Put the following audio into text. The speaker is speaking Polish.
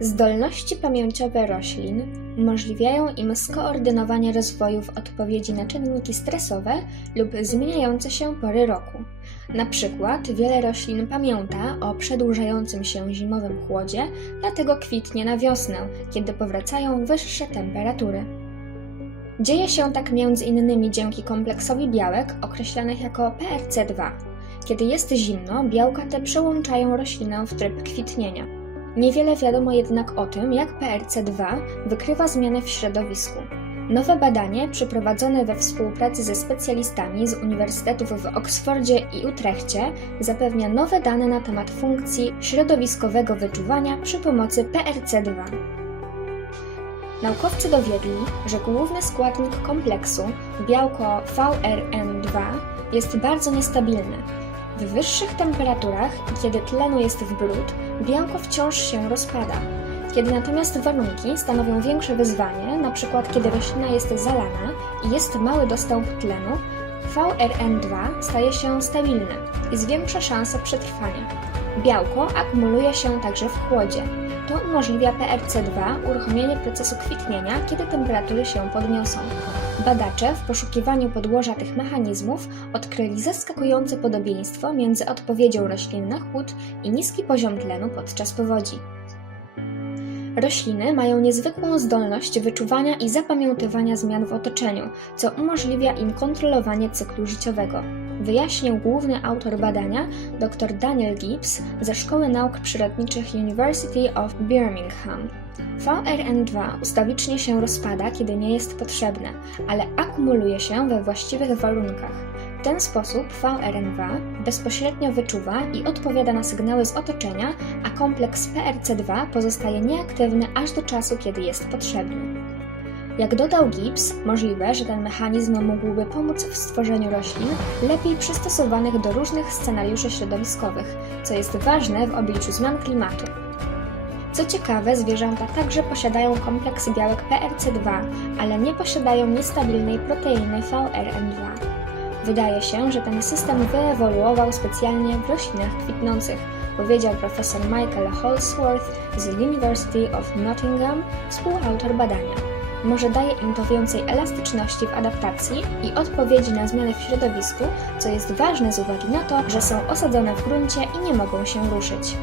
Zdolności pamięciowe roślin umożliwiają im skoordynowanie rozwoju w odpowiedzi na czynniki stresowe lub zmieniające się pory roku. Na przykład wiele roślin pamięta o przedłużającym się zimowym chłodzie, dlatego kwitnie na wiosnę, kiedy powracają wyższe temperatury. Dzieje się tak m.in. dzięki kompleksowi białek określanych jako PRC2. Kiedy jest zimno, białka te przełączają roślinę w tryb kwitnienia. Niewiele wiadomo jednak o tym, jak PRC2 wykrywa zmiany w środowisku. Nowe badanie, przeprowadzone we współpracy ze specjalistami z uniwersytetów w Oksfordzie i Utrechcie, zapewnia nowe dane na temat funkcji środowiskowego wyczuwania przy pomocy PRC2. Naukowcy dowiedli, że główny składnik kompleksu, białko VRN2, jest bardzo niestabilny. W wyższych temperaturach, kiedy tlenu jest w bród, białko wciąż się rozpada. Kiedy natomiast warunki stanowią większe wyzwanie, np. kiedy roślina jest zalana i jest mały dostęp tlenu, VRN2 staje się stabilny i zwiększa szanse przetrwania. Białko akumuluje się także w chłodzie. To umożliwia PRC2 uruchomienie procesu kwitnienia, kiedy temperatury się podniosą. Badacze w poszukiwaniu podłoża tych mechanizmów odkryli zaskakujące podobieństwo między odpowiedzią roślin na chłód i niski poziom tlenu podczas powodzi. Rośliny mają niezwykłą zdolność wyczuwania i zapamiętywania zmian w otoczeniu, co umożliwia im kontrolowanie cyklu życiowego, wyjaśnił główny autor badania dr Daniel Gibbs ze Szkoły Nauk Przyrodniczych University of Birmingham. VRN2 ustawicznie się rozpada, kiedy nie jest potrzebne, ale akumuluje się we właściwych warunkach. W ten sposób VRN2 bezpośrednio wyczuwa i odpowiada na sygnały z otoczenia, a kompleks PRC2 pozostaje nieaktywny aż do czasu, kiedy jest potrzebny. Jak dodał Gibbs, możliwe, że ten mechanizm mógłby pomóc w stworzeniu roślin lepiej przystosowanych do różnych scenariuszy środowiskowych, co jest ważne w obliczu zmian klimatu. Co ciekawe, zwierzęta także posiadają kompleks białek PRC2, ale nie posiadają niestabilnej proteiny VRN2. Wydaje się, że ten system wyewoluował specjalnie w roślinach kwitnących, powiedział profesor Michael Holsworth z University of Nottingham, współautor badania. Może daje im to więcej elastyczności w adaptacji i odpowiedzi na zmiany w środowisku, co jest ważne z uwagi na to, że są osadzone w gruncie i nie mogą się ruszyć.